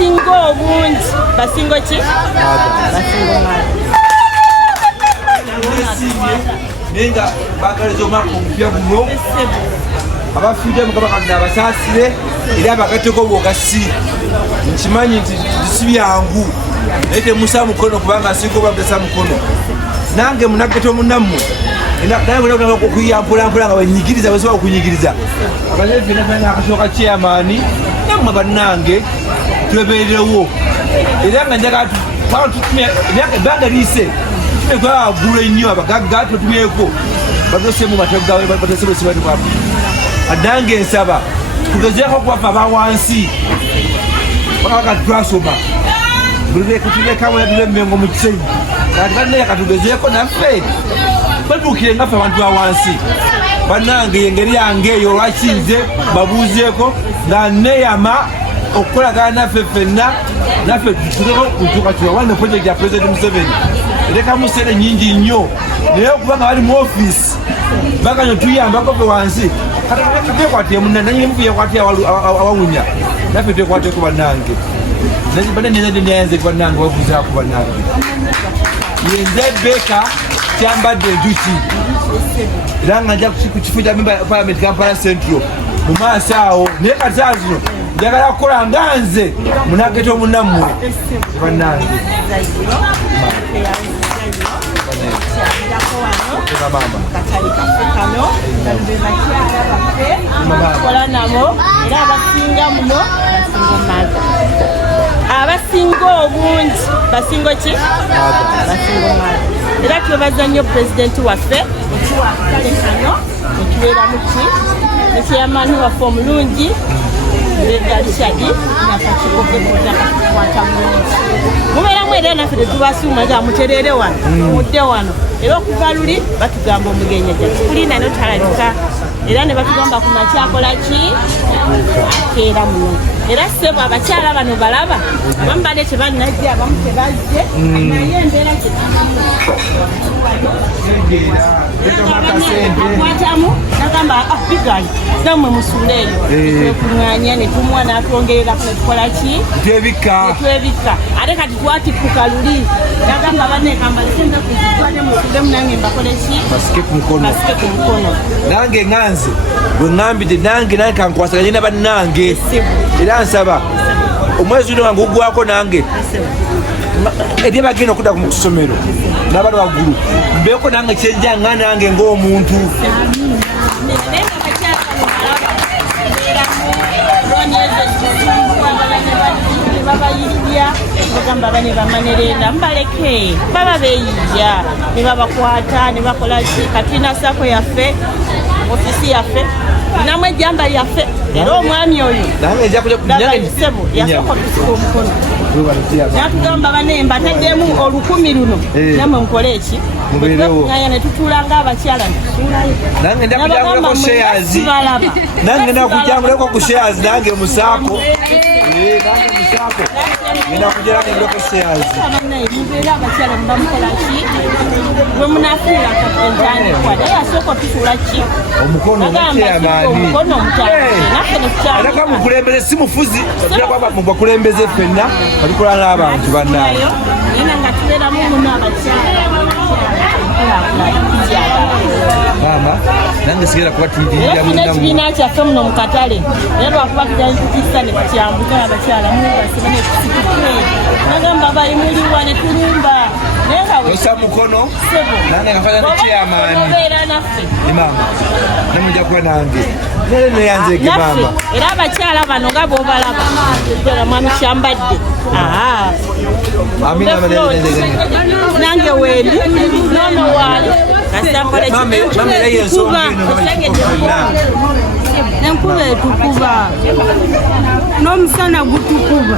abasinga obungi basingo ki basingo nenga bagaliza omwaka omupya guno abafiire mukama katonda abasaasire era bagateko bwogasi nkimanyi nti si byangu naye temusa mukono kubanga asinga obagasa mukono nange munageto munammwe naye okuyampulampola nga wenyigiriza wesobola okunyigiriza abazefenafena akasooka chairmani nammwe bannange twebeerewo era nga njagala ebbanga liise tume kwawagulu ennyo abagagga tutumyeko batosemu batosebesibatukamu adange nsaba tugezeeko okubafa abawansi bakakati twasoma bulekutulekaweatule emmengo mu kisenyi kati bannaye katugezeeko naffe batuukire ngaffe abantu bawansi bannange engeri yange eyo olwakinze babuuzeeko nga neyama okukolagana naffe ffenna naffe tutuleko kutuuka tuwawane project ya president Museveni erekamu sente nyingi nnyo naye okubanga bali mu offisi baganyo tuyambako fe wansi twekwate munananyimuku yekwate awawunya naffe twekwateko bannange banenenenenyanze bannange wabuuzaku bannange yenze beka kyambadde enjuki era nga nja kukifo kya memba parliament Kampala Central mu maaso awo naye kati zino njagala kukola nga nze munageto munammwe bannange kola nabo era abasinga muno abasinga obungi basingo ki basingo mazi era twebaza nnyo pulezidenti waffe ekiwa akatale kano ekibeeramu ki nekyeyamaani waffe omulungi legalishadi nakakikoge kutaka kukwata bulungi mubeeramu era naffe tetubasuuma nga muterere wano mudde wano era okuva luli batugamba omugenyi ajja tukulina notalabika era ne batugamba ku makyakola ki akeera muno era ssebo abakyala bano balaba abamu bale tebannajja abamu tebazze naye embeera akwatamu nagamba bigali nammwe musuula eyo ekuŋŋaanya ne tumuwa n'atwongererako ne tukola ki netwebikka ate kati twatikuka luli nagamba banekamba lekenza kuzitwale musuulemu nange mbakole ki basike ku mukono nange nganze bwe ŋŋambidde nange kankwasaganye na bannange era nsaba omwezi uno wange gugwako nange eri bagenda okudda ku ssomero n'abana waggulu mbeeko nange kyenjanga nange ng'omuntu babayirya bagamba bane bamanerenda mbaleke baba beeyija ne babakwata ne bakola ki katina sako yaffe ofisi yaffe namwe ejjamba lyaffe era omwami oyo sebo yasooka okutuka omukono natugamba bane mbateddemu 1000 luno namwe mukole eki aya ne tutuula ng'abakyala netusuulayo nange ndakujanguleko shares nange ndakujanguleko ku shares nange musaako nange musaako ngenda kujeranga ndeko shares mubeera abakyala mubamukola ki bwe munafiira entandikwa naye asooka otutuula ki omukono omukono naffe netukyalaka mukulembeze si mufuzi mubakulembeze ffenna balikola n'abantu bannaayo naye nga tubeeramu muno abakyala mama nange sigenda kubatindirira munakibiina kyaffe muno mu katale naye lwakuba tujanikisa ne tukyambuza abakyala mubasebanekusikutwe nagamba bali muliwa ne tulumba osa mukono nange ngafanya nekyeyamaani obeera naffe mama nemujja kuba nange nere neyanzeke mama era abakyala bano nga boobalaba mwami kyambadde nange wendi nono waayo enkuba etukuba n'omusana gutukuba